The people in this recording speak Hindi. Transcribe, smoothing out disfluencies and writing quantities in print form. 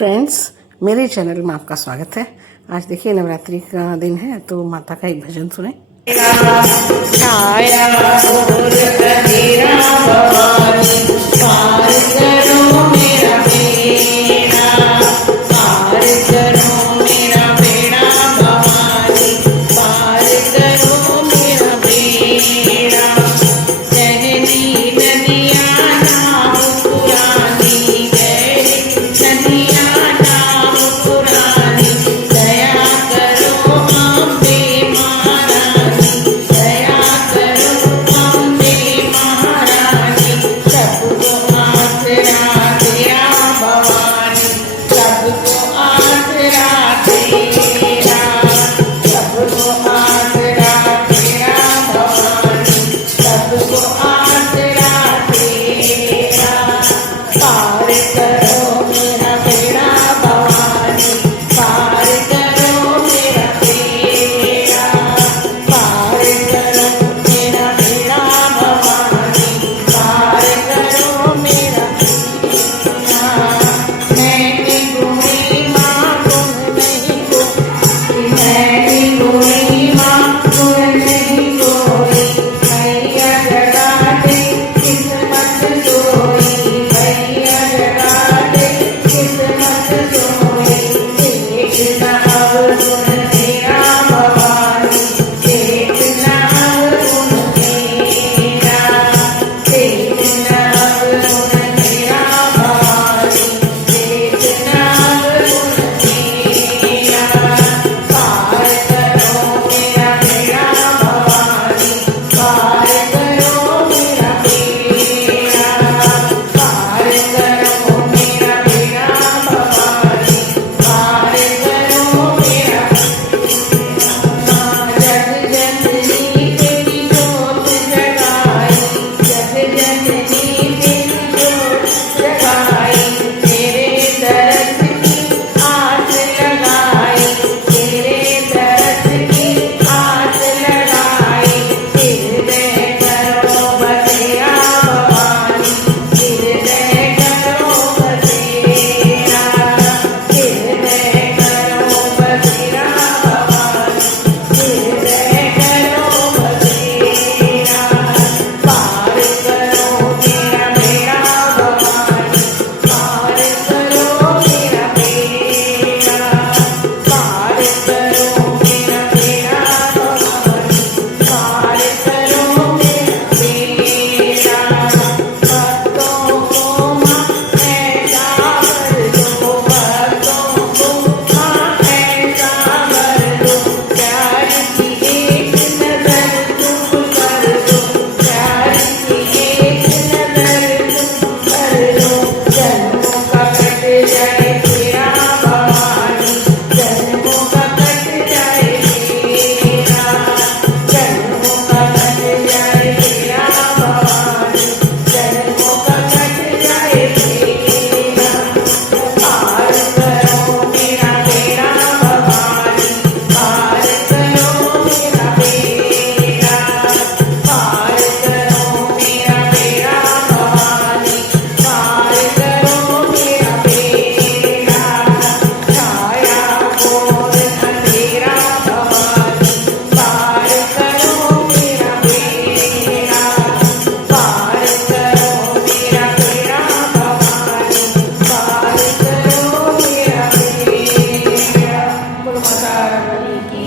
फ्रेंड्स, मेरे चैनल में आपका स्वागत है। आज देखिए नवरात्रि का दिन है तो माता का एक भजन सुने। छाया और अंधेरा भवानी पार करो मेरा बेड़ा, पार करो मेरा बेड़ा भवानी, पार करो मेरा बेड़ा। सहनी नदियाँ नाम पुरानी, गहरी नदियाँ नाम पुरानी, दया करो अम्बे महारानी, दया करो अम्बे महारानी। सबको आसरा तेरा भवानी, सबको आसरा तेरा, सबको आसरा तेरा भवानी, सबको आसरा तेरा। पार करो मेरा बेड़ा भवानी, पार करो मेरा बेड़ा, पार करो मेरा बेड़ा भवानी, पार करो मेरा बेड़ा। मैंने गुणी माँ गुण नहीं कोई, मैंने गुणी माँ गुण नहीं कोई, मैया जगा दे किस्मत सोई, मैया जगा दे किस्मत सोई। देखना अवगुण तेरा भवानी, देखना अवगुण तेरा, देखना अवगुण तेरा भवानी, देखना अवगुण तेरा। पार करो मेरा बेड़ा भवानी, पार करो मेरा बेड़ा, पार करो मेरा बेड़ा भवानी, पार करो मेरा जग जननी तेरी जोत जगाई, जग जननी तेरी जोत जगाई, तेरे दर्द की आस लगाई, तेरे दर्द की आस लगाई। हृदय करो बसेरा भवानी, हृदय करो बसेरा, हृदय करो बसेरा भवानी, हृदय करो बसेरा। पार करो मेरा बेड़ा भवानी, पार करो मेरा बेड़ा, पार करो मेरा बेड़ा भवानी, पार करो मेरा बेड़ा। भक्तों को माँ ऐसा भर दो, भक्तों को माँ ऐसा भर दो, प्यार की एक नजर तुम कर दो, प्यार की एक नजर तुम कर दो। जन्मों का कट जाए तेरा भवानी, जन्मों का कट जाए तेरा, जन्मों का कट जाए तेरा भवानी, जन्मों का कट जाए तेरा। पार करो मेरा बेड़ा भवानी, पार करो मेरा बेड़ा, पार करो मेरा बेड़ा भवानी, पार करो मेरा बेड़ा। छाया और अंधेरा भवानी, पार करो मेरा बेड़ा, पार करो मेरा बेड़ा भवानी, पार करो मेरा बेड़ा। बोलो माता रानी की